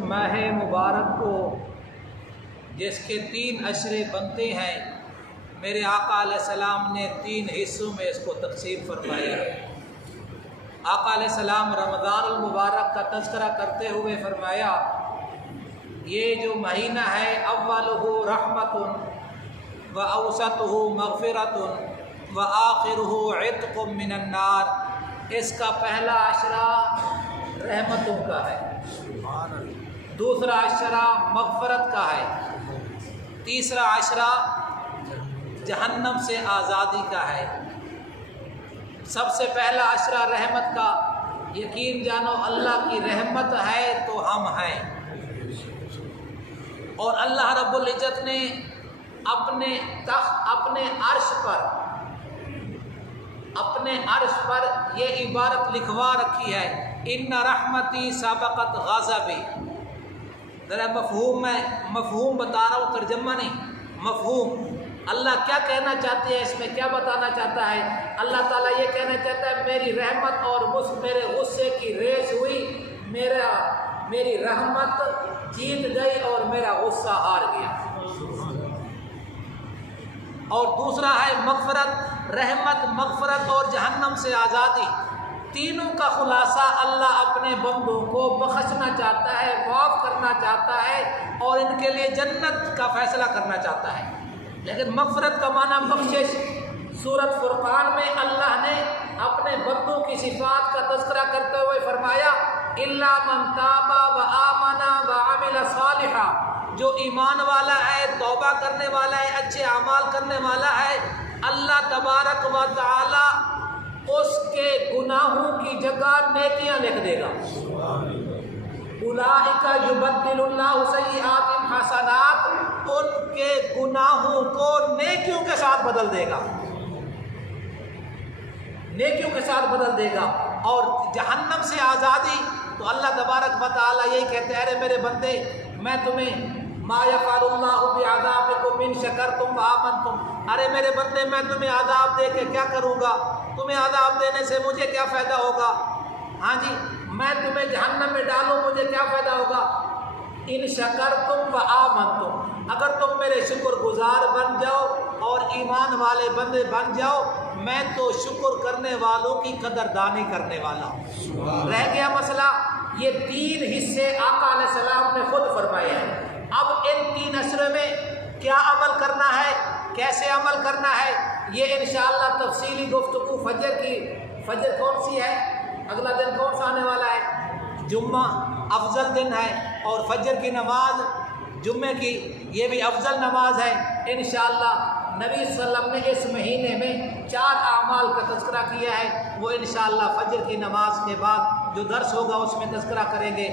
ماہ مبارک کو جس کے 3 عشرے بنتے ہیں، میرے آقا علیہ السلام نے 3 حصوں میں اس کو تقسیم فرمایا ہے۔ آقا علیہ السلام رمضان المبارک کا تذکرہ کرتے ہوئے فرمایا، یہ جو مہینہ ہے اولہ رحمت و اوسطہ مغفرت و آخرہ عتق من النار، اس کا پہلا عشرہ رحمتوں کا ہے، دوسرا عشرہ مغفرت کا ہے، تیسرا عشرہ جہنم سے آزادی کا ہے۔ سب سے پہلا عشرہ رحمت کا، یقین جانو اللہ کی رحمت ہے تو ہم ہیں، اور اللہ رب العزت نے اپنے تخت اپنے عرش پر یہ عبارت لکھوا رکھی ہے، ان رحمتی سبقت غضبی۔ ذرا مفہوم بتا رہا ہوں، ترجمہ نہیں، مفہوم۔ اللہ کیا کہنا چاہتے ہیں، اس میں کیا بتانا چاہتا ہے؟ اللہ تعالیٰ یہ کہنا چاہتا ہے میری رحمت اور میرے غصے کی ریس ہوئی، میری رحمت جیت گئی اور میرا غصہ ہار گیا۔ اور دوسرا ہے مغفرت، رحمت، مغفرت اور جہنم سے آزادی۔ تینوں کا خلاصہ اللہ اپنے بندوں کو بخشنا چاہتا ہے، معاف کرنا چاہتا ہے اور ان کے لیے جنت کا فیصلہ کرنا چاہتا ہے۔ لیکن مغفرت کا معنی بخشش۔ سورۃ فرقان میں اللہ نے اپنے بندوں کی صفات کا تذکرہ کرتے ہوئے فرمایا، الا من تاب وآمن وعمل صالحا، جو ایمان والا ہے، توبہ کرنے والا ہے، اچھے اعمال کرنے والا ہے، اللہ تبارک و تعالی اس کے گناہوں کی جگہ نیکیاں لکھ دے گا۔ اولئک یبدل اللہ سیئاتہم حسنات، ان کے گناہوں کو نیکیوں کے ساتھ بدل دے گا، نیکیوں کے ساتھ بدل دے گا۔ اور جہنم سے آزادی تو اللہ تبارک و تعالی یہی کہتے ہیں، ارے میرے بندے، میں تمہیں ما یفعل اللہ بعذابکم ان شکرتم وآمنتم، ارے میرے بندے میں تمہیں عذاب دے کے کیا کروں گا، تمہیں عذاب دینے سے مجھے کیا فائدہ ہوگا؟ ہاں جی، میں تمہیں جہنم میں ڈالوں مجھے کیا فائدہ ہوگا؟ ان شکرتم وآمنتم، اگر تم میرے شکر گزار بن جاؤ اور ایمان والے بندے بن جاؤ، میں تو شکر کرنے والوں کی قدردانی کرنے والا ہوں۔ رہ گیا مسئلہ، یہ 3 حصے آقا علیہ السلام نے خود فرمائے ہیں۔ اب ان 3 عشرے میں کیا عمل کرنا ہے، کیسے عمل کرنا ہے، یہ انشاءاللہ تفصیلی گفتگو فجر کون سی ہے، اگلا دن کون سا آنے والا ہے؟ جمعہ افضل دن ہے، اور فجر کی نماز جمعے کی یہ بھی افضل نماز ہے۔ انشاءاللہ نبی صلی اللہ علیہ وسلم نے اس مہینے میں 4 اعمال کا تذکرہ کیا ہے، وہ انشاءاللہ فجر کی نماز کے بعد جو درس ہوگا اس میں تذکرہ کریں گے۔